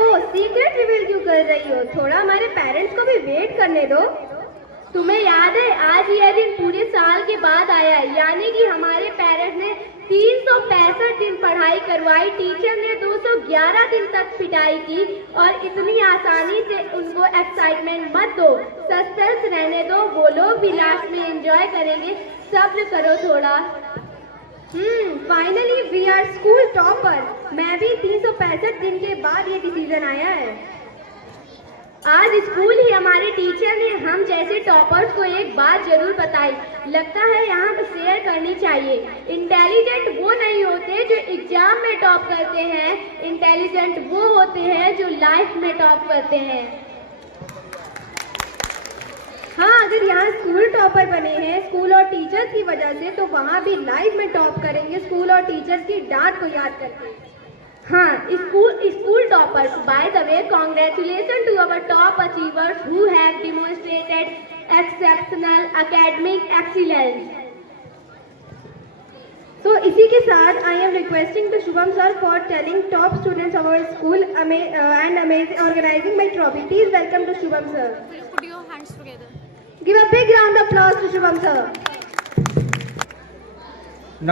वो secret reveal क्यों कर रही हो? थोड़ा हमारे पेरेंट्स को भी वेट करने दो। तुम्हें याद है आज यह दिन पूरे साल के बाद आया है, यानी कि हमारे पेरेंट्स ने 365 दिन पढ़ाई करवाई, टीचर ने 211 दिन तक पिटाई की और इतनी आसानी से उनको एक्साइटमेंट मत दो, सस्पेंस रहने दो, वो लोग भी लास्ट में एंजॉय करेंगे, सब्र करो थोड़ा। Finally we are school topper. मैं भी 365 दिन के बाद ये डिसीजन आया है। आज स्कूल ही हमारे टीचर ने हम जैसे टॉपर्स को एक बात जरूर बताई, लगता है यहाँ पर शेयर करनी चाहिए। इंटेलिजेंट वो नहीं होते जो एग्जाम में टॉप करते हैं, इंटेलिजेंट वो होते हैं जो लाइफ में टॉप करते हैं। हाँ, अगर यहाँ स्कूल टॉपर बने हैं स्कूल और टीचर्स की वजह से, तो वहाँ भी लाइफ में टॉप करेंगे स्कूल और टीचर्स की डांट को याद करके। हाँ, school toppers, by the way congratulation to our top achievers who have demonstrated exceptional academic excellence. So, इसी के साथ I am requesting to Shubham sir for telling top students of our school and organizing my trophy. Please welcome to Shubham sir. Please put your hands together. Give a big round of applause to Shubham sir.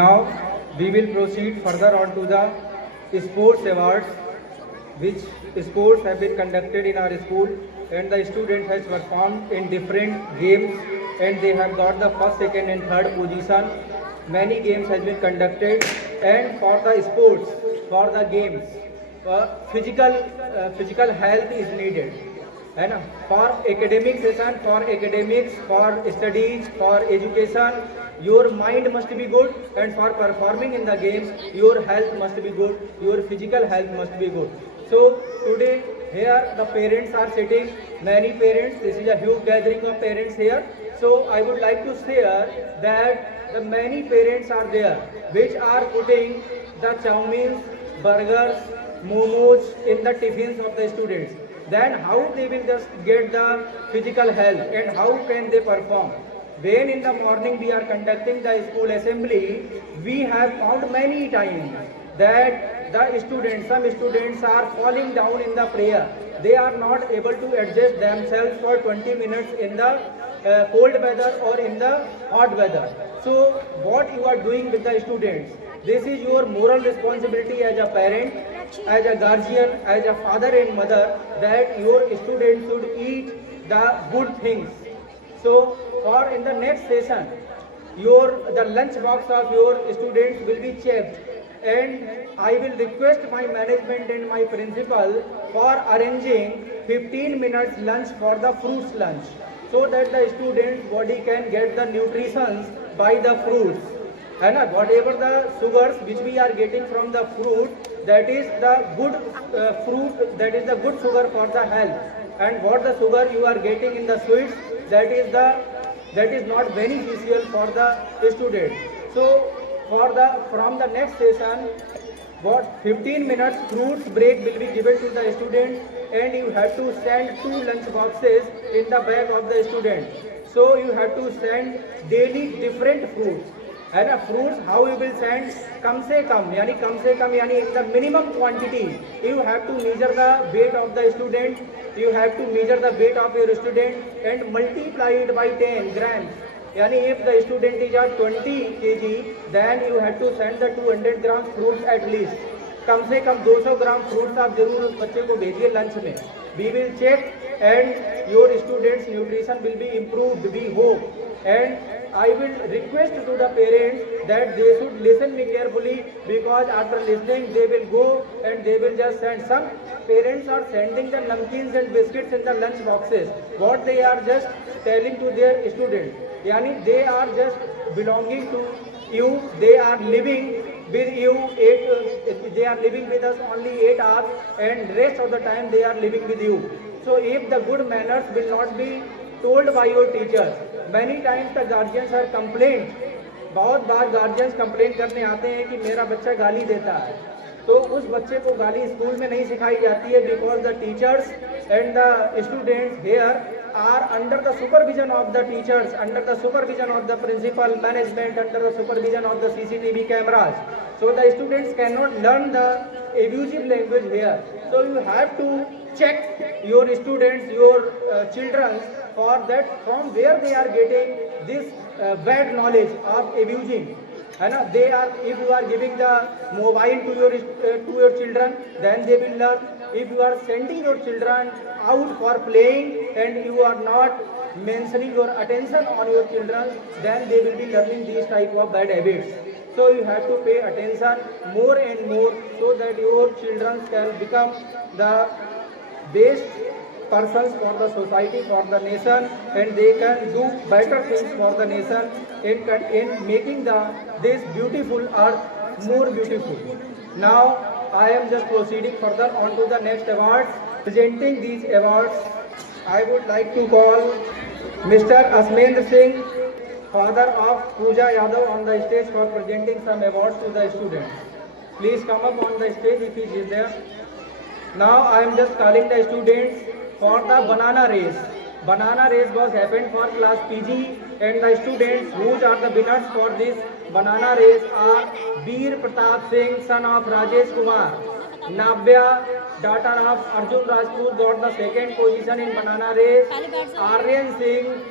Now we will proceed further on to the sports awards, which sports have been conducted in our school, and the student has performed in different games and they have got the first, second and third position. Many games has been conducted, and for the sports, for the games, physical health is needed. है ना, for academic session, for academics, for studies, for education, your mind must be good, and for performing in the games, your health must be good, your physical health must be good. So today here the parents are sitting, many parents, this is a huge gathering of parents here. So I would like to share that the many parents are there which are putting the chowmeins, burgers, momos in the tiffins of the students. Then how they will just get the physical health and how can they perform? When in the morning we are conducting the school assembly, we have found many times that some students are falling down in the prayer. They are not able to adjust themselves for 20 minutes in the cold weather or in the hot weather. So what you are doing with the students? This is your moral responsibility as a parent, as a guardian, as a father and mother, that your students should eat the good things. So for in the next session, the lunch box of your students will be checked, and I will request my management and my principal for arranging 15 minutes lunch for the fruits lunch, so that the students' body can get the nutrition by the fruits. है ना, whatever the sugars which we are getting from the fruit, that is the good fruit, that is the good sugar for the health, and what the sugar you are getting in the sweets, that is not beneficial for the student. So from the next session, 15 minutes fruits break will be given to the student, and you have to send 2 lunch boxes in the bag of the student. So you have to send daily different fruits. है ना, fruits how you will send, कम से कम यानी in the minimum quantity you have to measure the weight of the student, you have to measure the weight of your student and multiply it by 10 grams. यानी if the student is at 20 kg, then you have to send the 200 grams fruits at least. कम से कम 200 ग्राम fruits आप जरूर उस बच्चे को भेजिए lunch में. We will check and your students' nutrition will be improved, we hope. And I will request to the parents that they should listen me carefully, because after listening they will go and they will just send. Some parents are sending the namkeens and biscuits in the lunch boxes. What they are just telling to their students, yani they are just belonging to you, they are living with you, they are living with us only 8 hours, and rest of the time they are living with you. So if the good manners will not be told by your teachers, many times the guardians are complained, बहुत बार guardians complain करने आते हैं कि मेरा बच्चा गाली देता है, तो उस बच्चे को गाली स्कूल में नहीं सिखाई जाती है, because the teachers and the students hair are under the supervision of the teachers, under the supervision of the principal, management, under the supervision of the CCTV cameras. So the students cannot learn the abusive language here. So you have to check your students, your children, for that from where they are getting this bad knowledge of abusing. है ना, they are, if you are giving the mobile to your children, then they will learn. If you are sending your children out for playing and you are not mentioning your attention on your children, then they will be learning these type of bad habits. So you have to pay attention more and more so that your children can become the best persons for the society, for the nation, and they can do better things for the nation in making this beautiful earth more beautiful. Now I am just proceeding further on to the next awards. Presenting these awards, I would like to call Mr. Asmendra Singh, father of Pooja Yadav, on the stage for presenting some awards to the students. Please come up on the stage if he is there. Now I am just calling the students for the banana race. Banana race was happened for class PG, and the students who are the winners for this banana race are Veer Pratap Singh, son of Rajesh Kumar. Navya, daughter of Arjun Rajput, got the second position in banana race. Aryan Singh,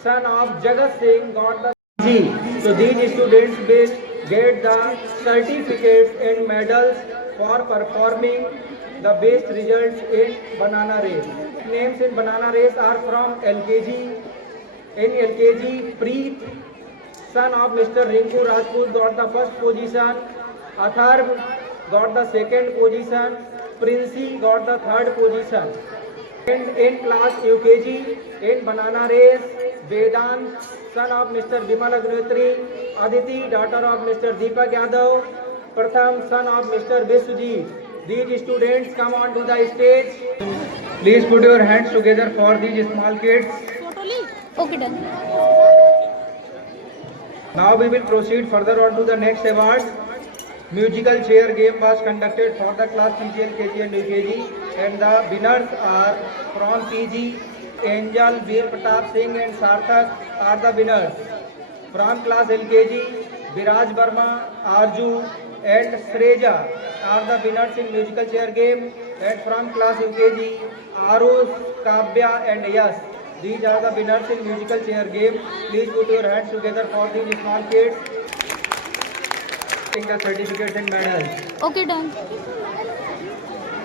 son of Jagat Singh, got the G. So these students will get the certificates and medals for performing the best results in banana race. Names in banana race are from LKG. In LKG, Preet, son of Mr. Rinku Rajput, got the first position. Atharv got the second position. Princey got the third position. And in class UKG, in banana race, Vedant, son of Mr. Bimal Agnotri, Aditi, daughter of Mr. Deepak Yadav, Pratham, son of Mr. Biswajit. These students come on to the stage. Please put your hands together for these small kids. Okay, done. Now we will proceed further on to the next award. Musical chair game was conducted for the class PG, LKG and UKG, and the winners are from PG, Angel, Veer Pratap Singh and Sarthak are the winners. From class LKG, Biraj Verma, Arju and Sreja are the winners in musical chair game, and from class UKG, Arush, Kavya and Yash. These are the winners in musical chair game. Please put your hands together for these small kids. Taking the certificates and medals. Okay, done.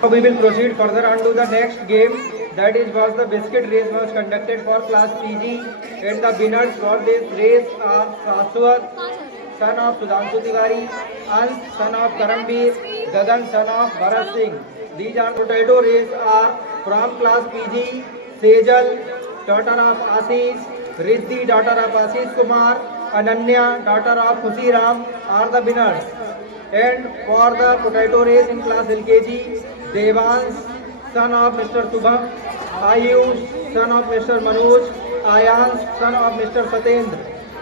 Now we will proceed further on to the next game. That was the biscuit race was conducted for class PG, and the winners for this race are Saswat, son of Sudhanshu Tiwari, Ans, son of Karambir, Gagan, son of Bharat Singh. These are potato race are from class PG, Sejal, daughter of Ashish, Riddhi, daughter of Ashish Kumar, Ananya, daughter of Khushi Ram are the winners. And for the potato race in class LKG, Devans, son of Mr. Subham, Ayush, son of Mr. Manoj, Ayans, son of Mr. Satyendra.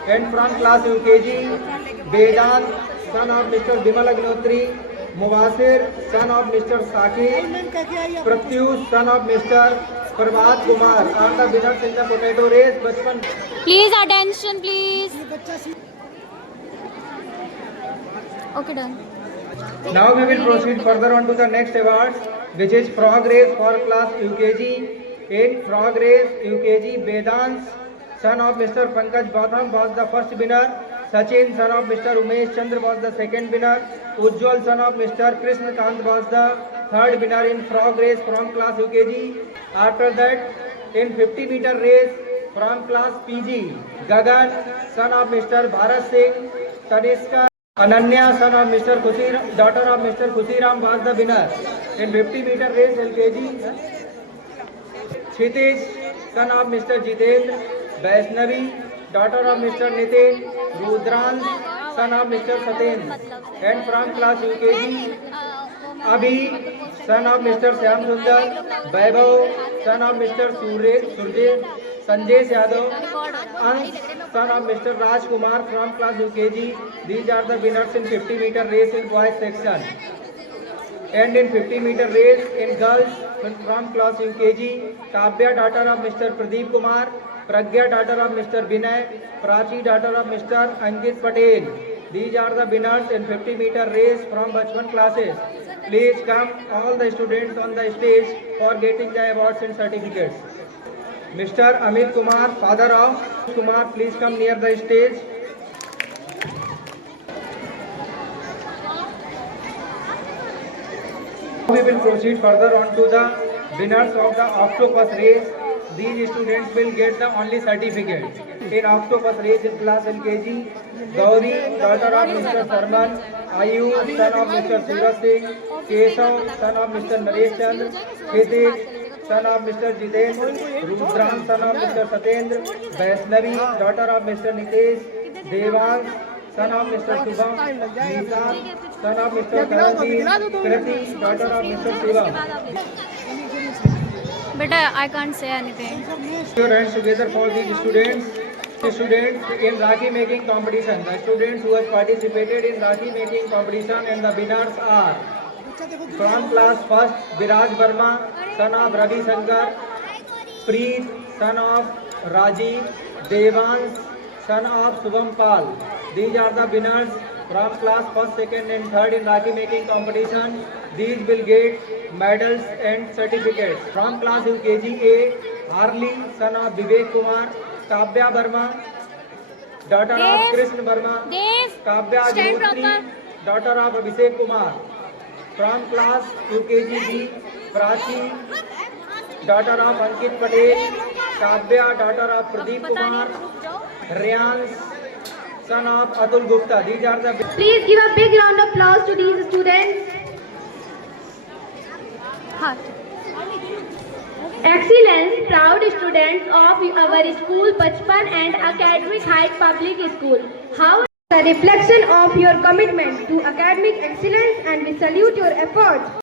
And from class UKG, Vedant, son of Mr. Bimal Agnotri, Mubasir, son of Mr. Sakir, Pratyush, son of Mr. Prabhat Kumar are the winners in the potato race. Bachpan. Please attention, please. Okay, done. Now we will proceed further on to the next awards, which is frog race for class UKG. In frog race UKG, Vedant, son of Mr. Pankaj Batham was the first winner. Sachin, son of Mr. Umesh Chandra was the second winner. Ujjwal, son of Mr. Krishna Kant was the third winner in frog race from class UKG. After that, in 50-meter race from class PG, Gagan, son of Mr. Bharat Singh, Tanishka, Ananya, son of Mr. Khushi, daughter of Mr. Khushi Ram was the winner. In 50-meter race LKG, Kshitij, son of Mr. Jitendra, Vaishnavi, daughter of Mr. Nitin, Rudrans, son of Mr. Satyendra. And from class UKG, Abhi, son of Mr. Shyam Sundar, Vaibhav, son of Mr. Surje, Sanjay Yadav, Ans, son of Mr. Raj Kumar from class UKG. These are the winners in 50-meter race in boys section. And in 50-meter race in girls from class UKG, Kavya, daughter of Mr. Pradeep Kumar, Pragya, daughter of Mr. Vinay, Prachi, daughter of Mr. Ankit Patel. These are the winners in 50-meter race from Bachpan classes. Please come all the students on the stage for getting the awards and certificates. Mr. Amit Kumar, father of Kumar, please come near the stage. We will proceed further on to the winners of the octopus race. These students will get the only certificate. In octopus race in class LKG, Gauri, daughter of Mr. Sarman, Ayub, son of Mr. Suraj Singh, Keshav, son of Mr. Naresh Chandra, Kshitij, son of Mr. Jitendra, Rudran, son of Mr. Satyendra, Vaishnavi, daughter of Mr. Nitesh, Devang, son of Mr. Shubham, Nisar, son of Mr. Karandeep, Kriti, daughter of Mr. Shivam. Beta, I can't say anything. Your hands together for these students. Students in Rakhi making competition. The students who have participated in Rakhi making competition and the winners are from class first Biraj Verma, son of Ravi Shankar, Preet, son of Rajiv, Devans, son of Subham Pal. These are the winners from class first, second and third in Rakhi making competition. These will get medals and certificates. From class UKG A, Harley, son of Vivek Kumar, Kavya Verma, daughter of Krishna Verma, Kavya Agnihotri, daughter of Abhishek Kumar. From class UKG B, Prachi, daughter of Ankit Patel, Kavya, daughter of Pradeep Kumar, Riyans, son of Atul Gupta. These are the... Please give a big round of applause to these students. Heart. Excellence, proud students of our school, Bachpan and Academic Heights Public School. How is the reflection of your commitment to academic excellence, and we salute your efforts.